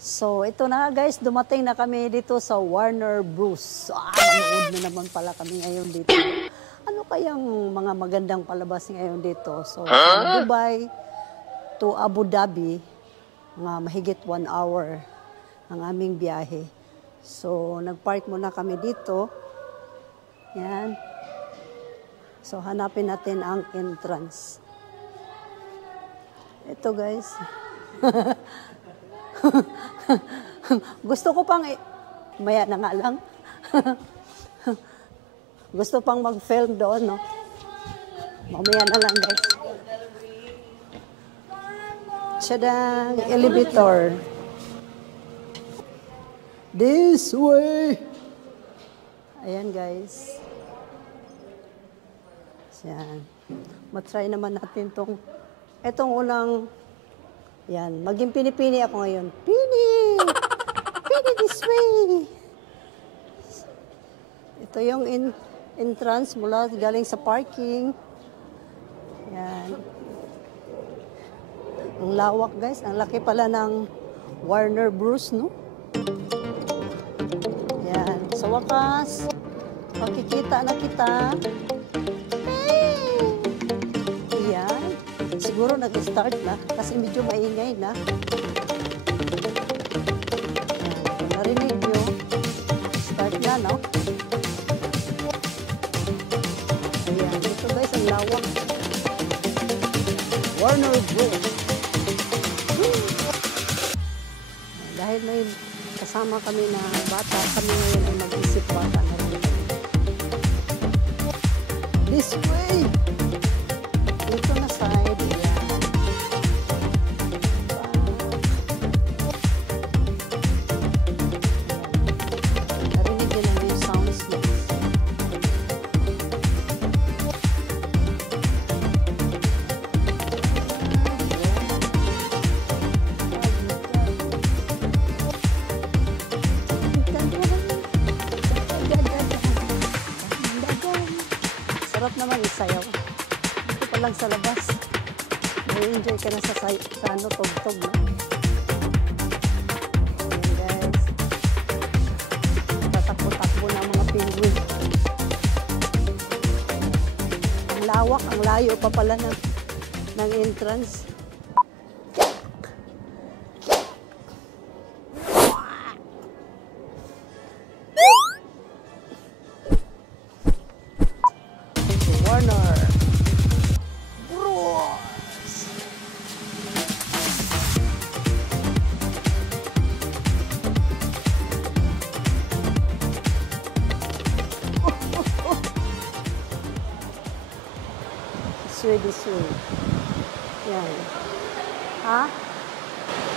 So, ito na guys, dumating na kami dito sa Warner Bros. Manood na naman pala kami ngayon dito. Ano kayang mga magandang palabas ngayon dito? So, from Dubai to Abu Dhabi, mga mahigit 1 hour ang aming biyahe. So, nag-park muna kami dito. Yan. So, hanapin natin ang entrance. Ito guys. Gusto ko pang, maya na nga lang. Gusto pang mag-film doon, no? Mamaya na lang, guys. Tadang! Elevator. This way! Ayan, guys. Ayan. Matry naman natin etong unang. Yan, maging pini-pini ako ngayon. Pini! Pini this way! Ito yung entrance mula galing sa parking. Yan. Ang lawak guys, ang laki pala ng Warner Bros, no? Yan, sa wakas, makikita na kita. Siguro nag-start na kasi medyo maingay na. Kung narinig nyo, start na, no? Ayan, dito guys, ang lawak. Warner Bros. Dahil may kasama kami na bata, kami ngayon ay mag-isip bata na rin. This way! Dito na side. Sarap naman isayaw. Ito pa lang sa labas. May-enjoy ka na sa ano, tog-tog. No? Ayan guys. Tatakbo-takbo ng mga penguin. Ang lawak, ang layo pa pala ng entrance. Warner Bros. This way. Yan. Ha?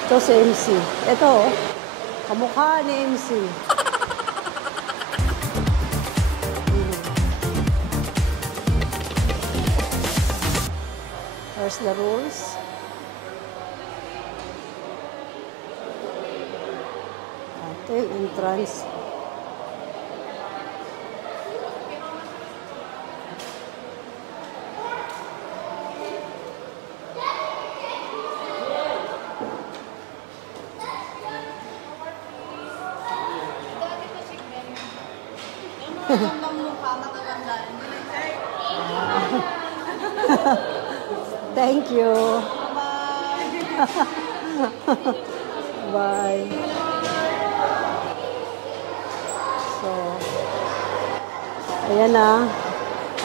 Ito si MC. Ito, kamukha ni MC. There's the rules. Ito yung entrance. Thank you. Bye. So, ayan na.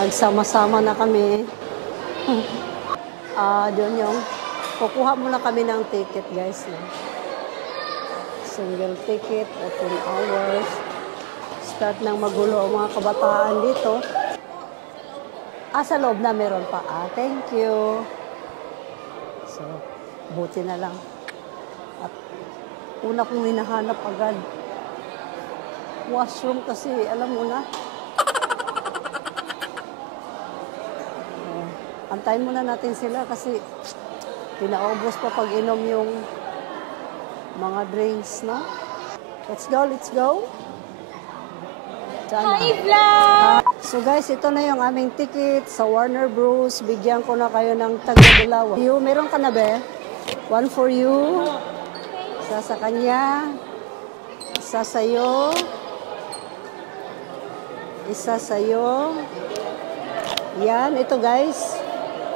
Nagsama-sama na kami. Doon yung, kukuha muna kami ng ticket, guys. No? Single ticket, 18 hours. Start ng magulo ang mga kabataan dito. Sa loob na meron pa. Thank you. So, buti na lang. At una kong hinahanap agad. Washroom kasi, alam mo na. Antayin muna natin sila kasi pinaubos pa pag inom yung mga drinks, no? Let's go, let's go. Hi, vlog! So guys, ito na yung aming ticket sa Warner Bros. Bigyan ko na kayo ng taga-dalawa. You, meron ka na be? One for you. Isa sa kanya. Isa sa'yo. Isa sa'yo. Yan, ito guys.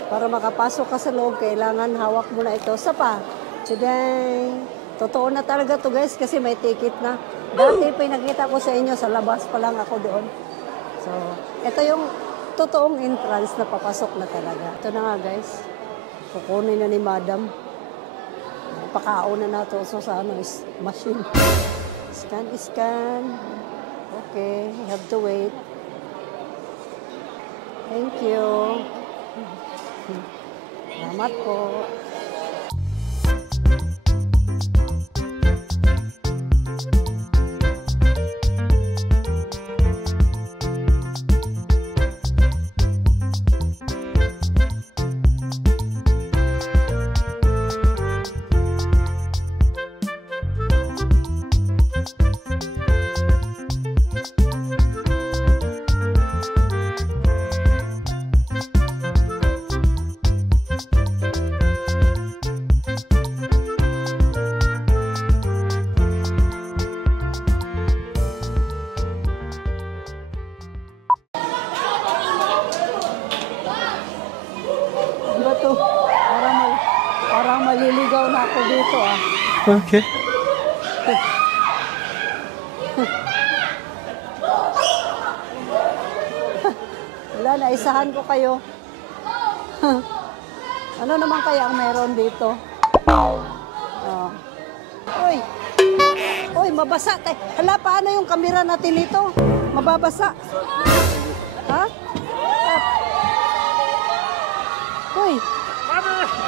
Para makapasok ka sa loob, kailangan hawak mo na ito. Isa pa. Today. Totoo na talaga to guys kasi may ticket na. Dati pinakita ko sa inyo, sa labas pa lang ako doon. So, ito yung totoong entrance na papasok na talaga. Ito na nga guys. Kukunin na ni madam. Pakaon na nato so sa ano, machine. Scan, scan. Okay, you have to wait. Thank you. Salamat po. Parang maliligaw na ako dito ah. Okay. Wala, naisahan ko kayo. Ano naman kaya ang meron dito? Oh. Uy! Uy, mabasa. Hala, paano yung kamera natin dito? Mababasa. Ha? Uy!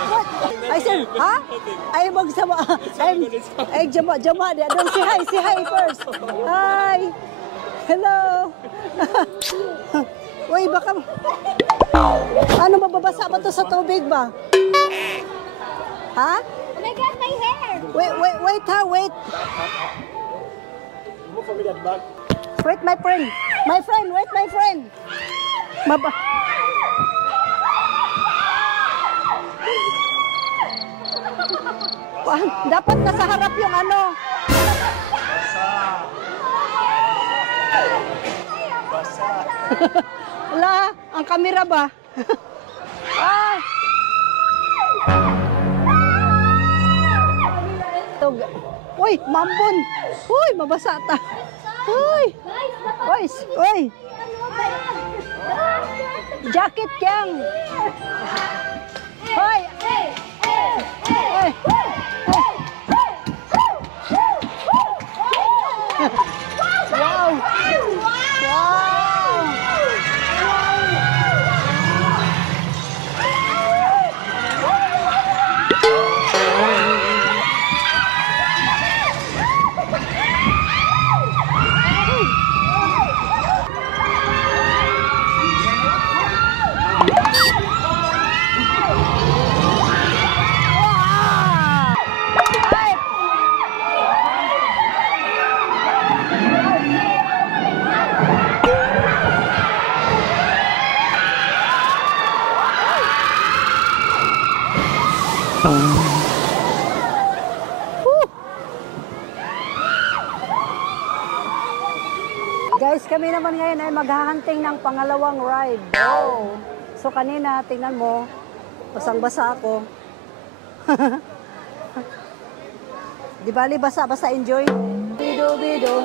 What? I said, ha? Ay, magsama. Ay, jama. Don't say hi first. Hi. Hello. Uy, baka, ano, mababasa ba to sa tubig ba? Ha? Oh my God, my hair! Wait ha, wait. Wait, my friend. Wait, my friend. Dapat nasa harap yung ano. Basa. Wala, ang kamera ba? Ay. Uy, mambon. Uy, mabasa ta. Uy. Uy. Jacket yang. Hoy. Hey. Wow. Guys, kami naman ngayon ay maghahunting ng pangalawang ride. Oh. So kanina, tingnan mo, basang-basa ako. Di bali, basa-basa enjoy. Bido-bido,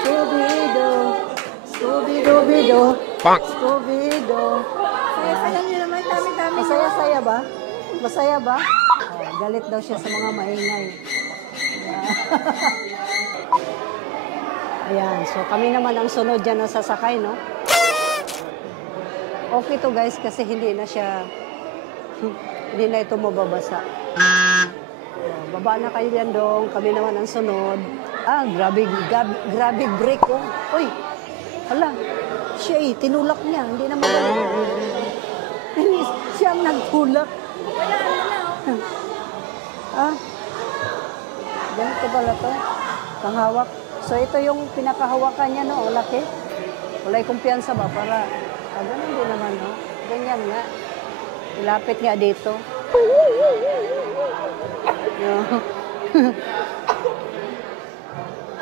Scooby-Doo, Scooby-Doo-bido, Scooby-Doo. Saya-saya nyo naman, dami-dami. Masaya-saya ba? Masaya ba? Oh, galit daw siya sa mga maingay. Ayan, so kami naman ang sunod dyan na sasakay, no? Okay to guys, kasi hindi na siya, hindi na ito mababasa. Baba na kayo yan dong, kami naman ang sunod. Ah, grabe break, oh. Uy, hala, siya tinulak niya, hindi na magalaw. Siya ang nagtulak. Ah, ganito pala to, panghawak. So ito yung pinakahawakan niya, no? Laki. Wala'y kumpiyansa ba para, ganun din naman, no? Ganyan nga. Ilapit nga dito. No.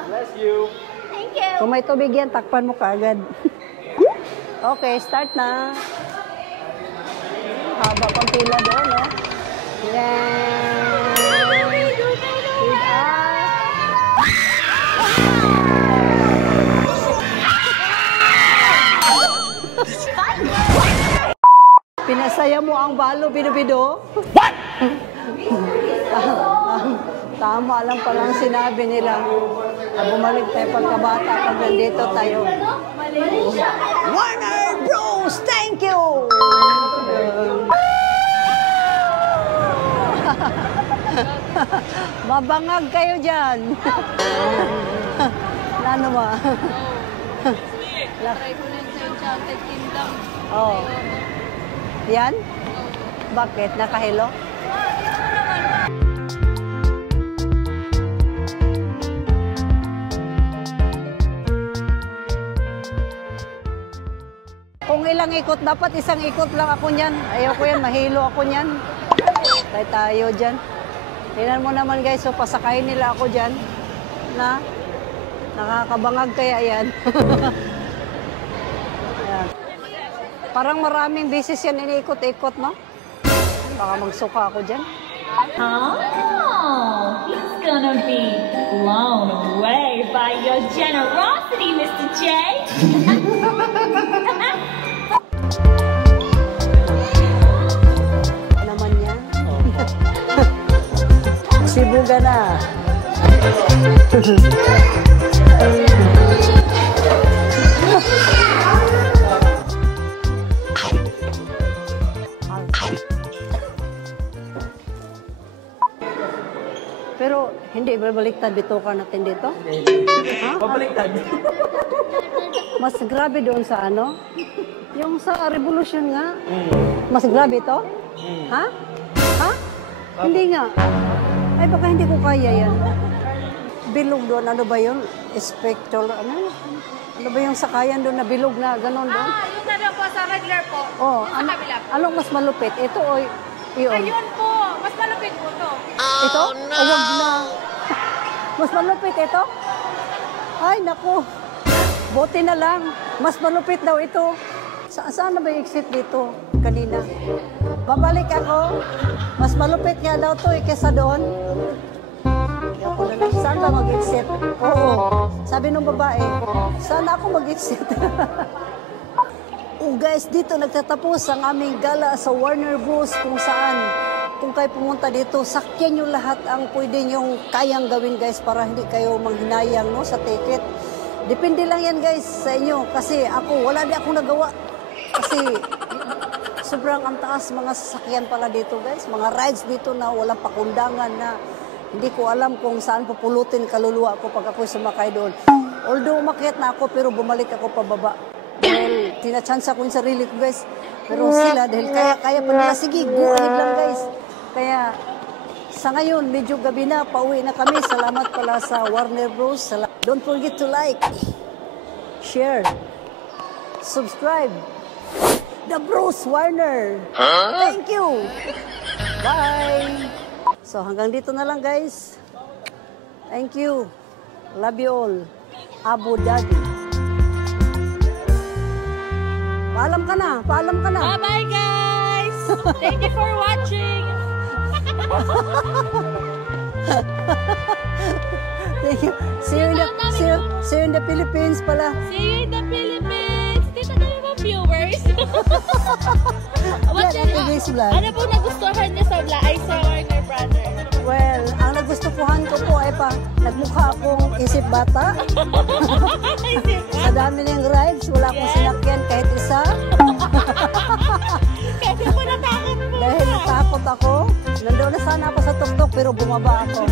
Bless you. Thank you. Kung may tubig yan, takpan mo kaagad. Okay, start na. Haba pang pila doon, no? Yan. Pinasaya mo ang balo, bido-bido? What? Tama lang palang sinabi nila. Bumalik tayo pagkabata pag nandito tayo. Warner Bros! Thank you! Mabangag kayo dyan. Ano ba? Try ko lang sa Enchanted Kingdom. Oh. Yan? Bakit? Nakahilo? Kung ilang ikot, dapat isang ikot lang ako niyan. Ayoko yan, mahilo ako niyan. Tayo dyan. Tingnan mo naman guys, so pasakayin nila ako dyan. Na, nakakabangag kaya yan. Yan. Parang maraming beses yan iniikot-ikot, no? Baka magsuka ako dyan. Oh, he's gonna be blown away by your generosity, Mr. J. Naman yan. Sibuga na. Pero hindi babaliktad bitukan natin dito? Ha? Pabaliktad. Mas grabe doon sa ano? Yung sa revolution nga. Mas grabe ito? Ha? Ha? Hindi nga. Ay baka hindi ko kaya yan. Bilog doon, ano ba yun? Spectral, ano? Ano ba yung sakayan doon na bilog na gano'n doon? Yung tanong po sa regular po. Oh, Sa kabila po. anong mas malupit? Ito o yun? Ayun po. Mas malupit po to. Ito? O wag na. Mas malupit ito? Ay, naku. Buti na lang. Mas malupit daw ito. Saan na ba yung exit dito? Kanina. Babalik ako. Mas malupit nga daw to kesa doon. Saan ba mag-exit? Oo. Sabi nung babae, saan ako mag-exit? Oh guys, dito nagtatapos ang aming gala sa Warner Bros. Kung saan, kung kayo pumunta dito, sakyan nyo lahat ang pwede nyong kayang gawin guys para hindi kayo manghinayang no, sa ticket. Depende lang yan guys sa inyo kasi ako, wala di akong nagawa. Kasi sobrang ang taas mga sasakyan pala dito guys. Mga rides dito na walang pakundangan na hindi ko alam kung saan pupulutin kaluluwa ko pag ako'y sumakay doon. Although umakyat na ako pero bumalik ako pababa. Dahil tinachance ko yung sarili ko guys. Pero sila dahil kaya pa nila, sige, go ahead lang guys. Kaya sa ngayon, medyo gabi na, pauwi na kami. Salamat pala sa Warner Bros. Don't forget to like, share, subscribe. The Bros Warner. Thank you. Bye. So hanggang dito na lang guys. Thank you. Love you all. Abu Dhabi. Paalam ka na. Paalam ka na. Bye-bye, guys! Thank you for watching! Thank you. See you in the Philippines pala. See you in the Philippines! Dito kami mga viewers! English vlog. Ano po nagustuhan niyo sa vlog? Ay, sa Warner Brother. Well, ang nagustuhan ko po ay nagmukha akong isip bata. Sa dami ng rides, wala akong sinakyan kahit isa. Kasi po natakot po. Dahil natakot ako. Nandoon na sana ako sa tuktok pero bumaba ako.